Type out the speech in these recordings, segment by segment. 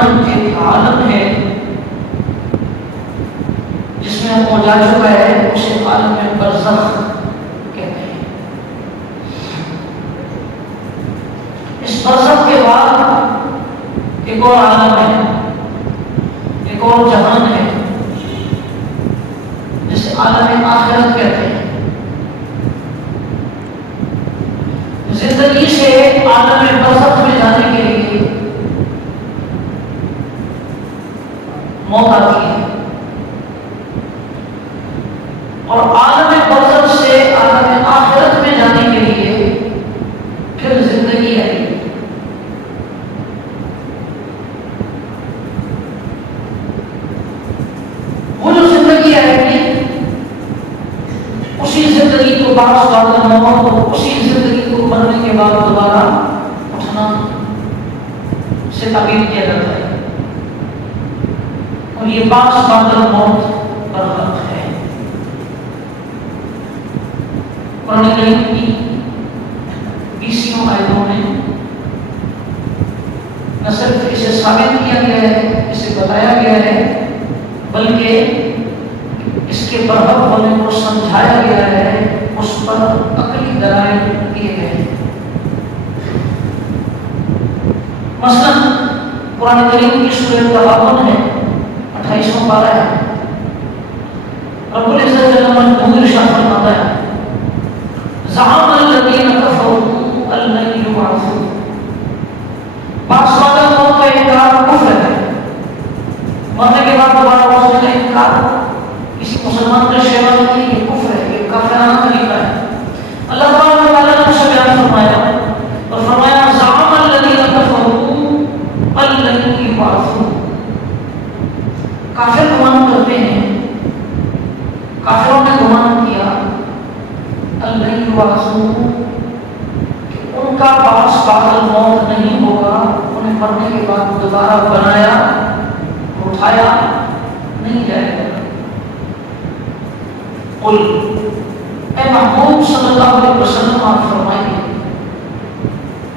جہان ایک عالم ہے جس میں وہ جا چکا ہے، اسے عالم برزخ کہتے ہیں۔ اس برزخ کے بعد ایک اور عالم ہے، ایک اور جہان ہے جسے عالم آخرت کہتے ہیں۔ زندگی سے عالم برزخ میں جانے کے لیے موت آتی ہے، اور عالم برزخ سے عالم آخرت میں جانے کے لیے پھر زندگی آئی۔ وہ جو زندگی آئے گی، اسی زندگی کو بعض موت، اسی زندگی کو مرنے کے بعد دوبارہ اٹھنا سے تعبیر کیا جاتا ہے، اور یہ بعض موت پر حق ہے۔ قرآن کریم کی 20 آیتوں میں نہ صرف اسے ثابت کیا گیا ہے، اسے بتایا گیا ہے، بلکہ اس کے برحق ہونے کو سمجھایا گیا ہے، اس پر عقلی دلائل دیے گئے ہیں۔ مثلا قرآن کریم کی سورۃ تغابن ہے، 28واں پارہ ہے، رب العزت جل مجدہ ارشاد فرماتا ہے زعم الذین کفروا ان لن یبعثوا۔ بعض موت کا انکار کفر ہے، مرنے کے بعد دوبارہ موت کا انکار کسی مسلمان کا شیوا نہیں، یہ کفر ہے، یہ کافرانہ طریقہ ہے۔ اللہ تبارک و تعالیٰ نے اسے بیان فرمایا اور فرمایا زعم الذین کفروا ان لن یبعثوا۔ کافر گمان کرتے ہیں، کافروں نے گمان کیا ان ان کا پاس بعد موت نہیں ہوگا، انہیں مرنے کے بعد دوبارہ بنایا اٹھایا نہیں جائے گا۔ قل اے محمود صلی اللہ علیہ وسلم آپ فرمائیے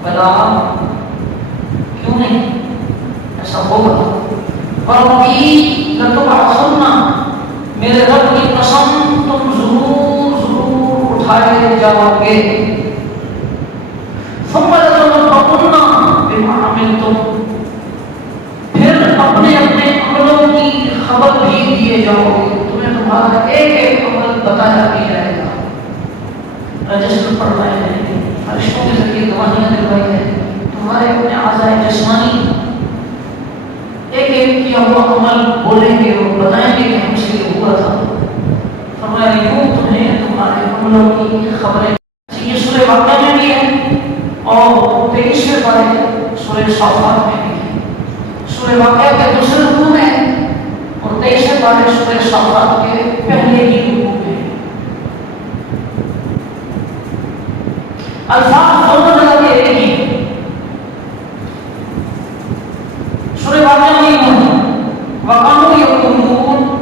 بلا کیوں نہیں، ایسا ہوگا۔ وربی لتبعثن، میرے رب کی قسم تم ضرور ضرور اٹھائے جاؤ گے۔ ثم لتنبؤن بما عملتم، پھر اپنے اپنے عملوں کی خبر بھی دیے جاؤ گے، تمہیں تمہارا ایک ایک عمل بتایا بھی جائے گا، رجسٹر پڑھوائے جائیں گے، فرشتوں کے ذریعے گواہیاں دلوائی جائیں گی، تمہارے اپنے اعضاء جسمانی ایک ایک کیا ہوا عمل بولیں گے اور بتائیں گے کہ ہم سے یہ ہوا تھا۔ فرمایا یوں تمہیں تمہارے عملوں کی خبریں۔ یہ سورہ واقعہ میں بھی ہے اور 23ویں پارے سورہ صافات میں بھی ہے۔ سورہ واقعہ کے دوسرے رکوع میں اور 23ویں پارے سورہ صافات کے پہلے ہی رکوع میں۔ الفاظ دونوں جگہ کے ایک ہی۔ سورہ واقعہ میں یوں ہے وَقَالُوا يَقُولُونَ،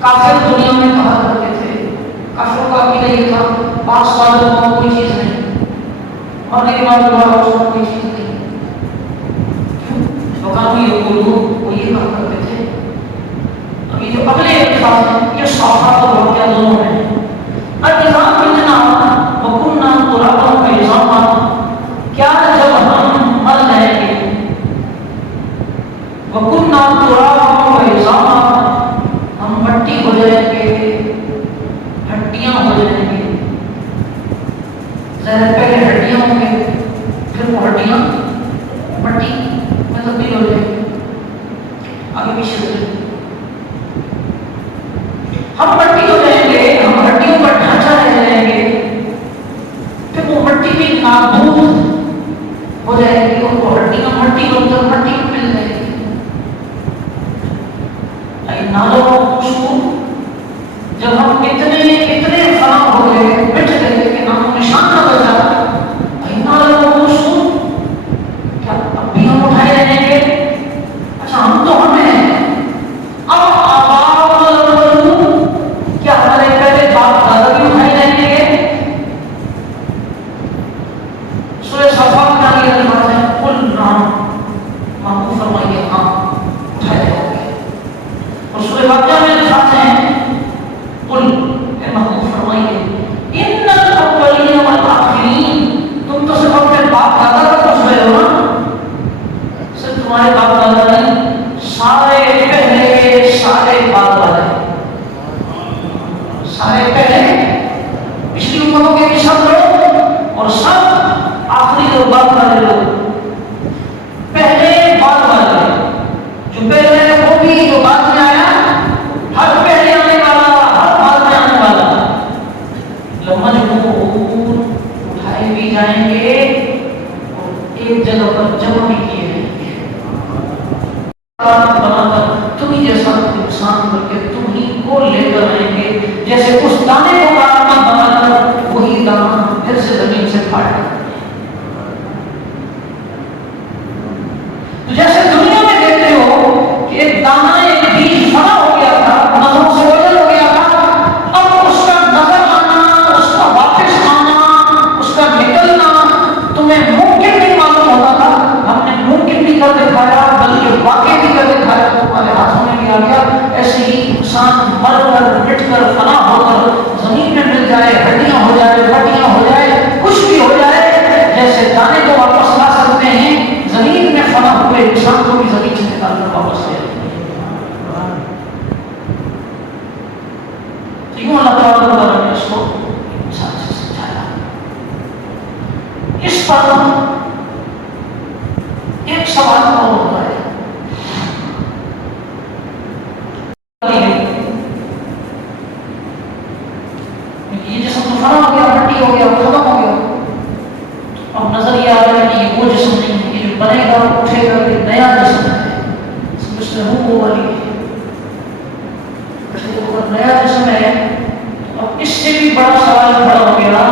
کافر دنیا میں کہا کرتے تھے، کافروں کا عقیدہ یہ تھا پاس والوں کو کوئی چیز نہیں، مرنے کے بعد دوبارہ اس کو کوئی چیز نہیں۔ وَقَالُوا يَقُولُونَ، وہ یہ کہا کرتے تھے۔ اب یہ جو اگلے الفاظ ہیں یہ صافات اور واقعہ دونوں ہیں۔ اَإِذَا مِتْنَا وَكُنَّا تُرَابًا وَعِظَامًا، کیا جب ہم مر جائیں گے، وَكُنَّا تُرَابًا وَعِظَامًا، ہم مٹی ہو جائیں گے، ہڈیاں ہو جائیں گے، ظاہر پہلے ہڈیاں ہوں گے، پھر وہ ہڈیاں مٹی میں تبدیل ہو جائیں گے، آگے پیچھے ہو جائیں گے، ہم مٹی ہو جائیں گے، ہم ہڈیوں کا ڈھانچہ رہ جائیں گے، پھر وہ مٹی بھی نابود ہو جائے گی اور وہ ہڈیاں مٹی ہو کر مٹی میں مل جائے گی۔ جب ہم اتنے فنا ہو گئے، مٹ گئے کہ نام و نشان نہ بچا، کیا اب بھی ہم اٹھائے جائیں گے؟ اچھا ہم تو ہمیں اب کیا ہمارے پہلے باپ دادا بھی اٹھائے جائیں گے؟ سورہ صفات کا یہ الفاظ ہے قل نعم، محبوب فرمائیے ہاں سورہ واقعہ میں دکھاتے ہیں قل اے محبوب فرمائیے ان الاولین والآخرین، تم تو صرف اپنے باپ دادا کا پوچھ رہے ہو نا، صرف تمہارے باپ دادا نہیں، سارے پہلے سارے بعد والے، سارے پہلے پچھلی امتوں کے بھی سب لوگ اور سب آخری اور بعد والے لوگ، پہلے بعد والے، جو پہلے ہے وہ بھی جو بعد میں آیا، ہر پہلے آنے والا ہر بعد میں آنے والا، لمجموعون اٹھائے بھی جائیں گے اور ایک جگہ پر جمع بھی کیے جائیں گے، بنا کر تم ہی جیسا انسان کر کے تم ہی کو لے کر آئیں گے، جیسے اس دانے کو کارآمد بنا کر وہی دانہ پھر سے زمین سے پھاڑا، تو جیسے دنیا میں دیکھتے ہو کہ ایک دانہ ایک بیج فنا ہو گیا تھا، نظروں سے اوجھل ہو گیا تھا، اب اس کا نظر آنا، اس کا واپس آنا، اس کا نکلنا تمہیں ممکن نہیں معلوم ہوتا تھا، ہم نے ممکن بھی کر دکھایا بلکہ واقع بھی کر دکھایا، تمہارے ہاتھوں میں بھی آ گیا، ایسے ہی انسان مر کر مٹ کر فنا ہو کر زمین میں مل جائے، ہڈیاں ہو جائے، پٹیاں ہو جائے، کچھ بھی ہو جائے، جیسے دانے کو واپس لا سکتے ہیں، زمین میں فنا ہوئے انسان کو بھی زمین سے نکال کر واپس لے آتے ہیں۔ تو یوں اللہ تعالیٰ نے اس کو انسان سے سمجھایا۔ اس پر ایک سوال اور ہوتا ہے، یہ جسم تو فنا ہو گیا، مٹی ہو گیا، ختم ہو گیا، اب نظر یہ آ رہا ہے کہ یہ وہ جسم نہیں ہے، یہ جو بنے گا اٹھے گا یہ نیا جسم ہے، اس میں روح والی ہے، نیا جسم ہے۔ اب اس سے بھی بڑا سوال کھڑا ہو گیا،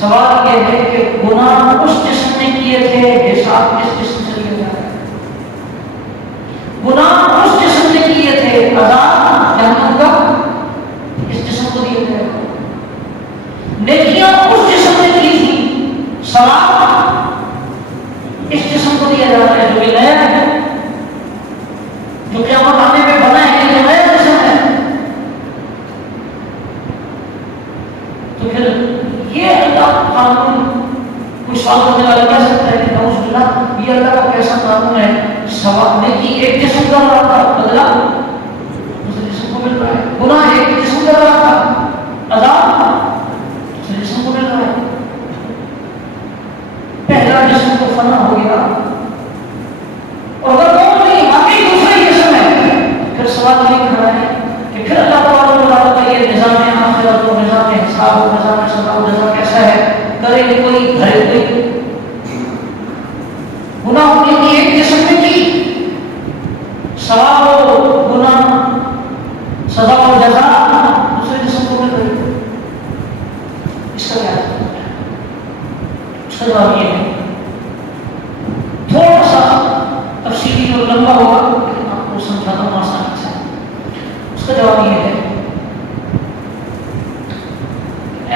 سوال یہ ہے کہ گناہ اس جسم نے کیے تھے، حساب کس جسم سے لیا جائے گا؟ گناہ اس جسم نے کیے تھے، عذاب جہنم کا اس جسم کو دیا جائے گا، نیکیاں اس جسم نے کی تھی، ثواب اس جسم کو دیا جا رہا ہے جو کہ نیا ہے، جو قیامت آنے پہ بنا ہے، یہ نیا جسم ہے۔ تو پھر یہ اللہ کا قانون، کوئی سوال کرنے والا کہہ سکتا ہے کہ نعوذ باللہ یہ اللہ کا کیسا قانون ہے، ثواب نیکی ایک جسم کر رہا تھا، بدلا دوسرے جسم کو مل رہا ہے، گناہ ایک جسم کر رہا تھا، عذاب دوسرے جسم کو مل رہا ہے، پہلا جسم تو فنا ہو گیا، اور اگر وہ نہیں باقی دوسرے جسم ہے، پھر سوال نہیں کھڑا ہے کہ پھر اللہ تعالیٰ کا یہ نظام آخرت و نظام حساب و نظام سزا و جزا کیسا ہے، کرے کوئی بھرے کوئی، گناہ ہونے کی ایک جسم میں کی، ثواب و گناہ سزا و جزا دوسرے جسم کو مل رہی ہے، اس کا کیا ہے؟ اس کا جواب یہ ہے، تھوڑا سا تفصیلی اور لمبا ہوگا لیکن آپ کو سمجھاتا ہوں آسانی سے۔ اس کا جواب یہ ہے،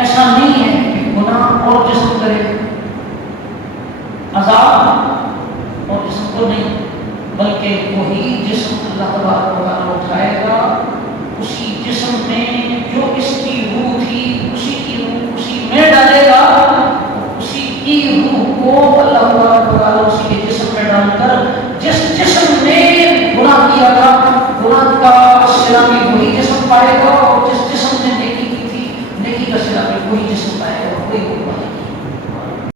ایسا نہیں ہے کہ گناہ اور جسم کرے، عذاب اور جسم کو نہیں، بلکہ وہی جسم اللہ تبارک و تعالیٰ اٹھائے گا، اسی جسم میں جو اس کی روح تھی اسی کی روح اسی میں ڈالے گا، اسی کی روح کو اللہ تبارک و تعالیٰ اسی کے جسم میں ڈال کر جس جسم نے گناہ کیا تھا، گناہ کا صلہ بھی وہی جسم پائے گا، اور جس جسم نے نیکی کی تھی نیکی کا صلہ بھی وہی جسم پائے گا، وہی ہوگا۔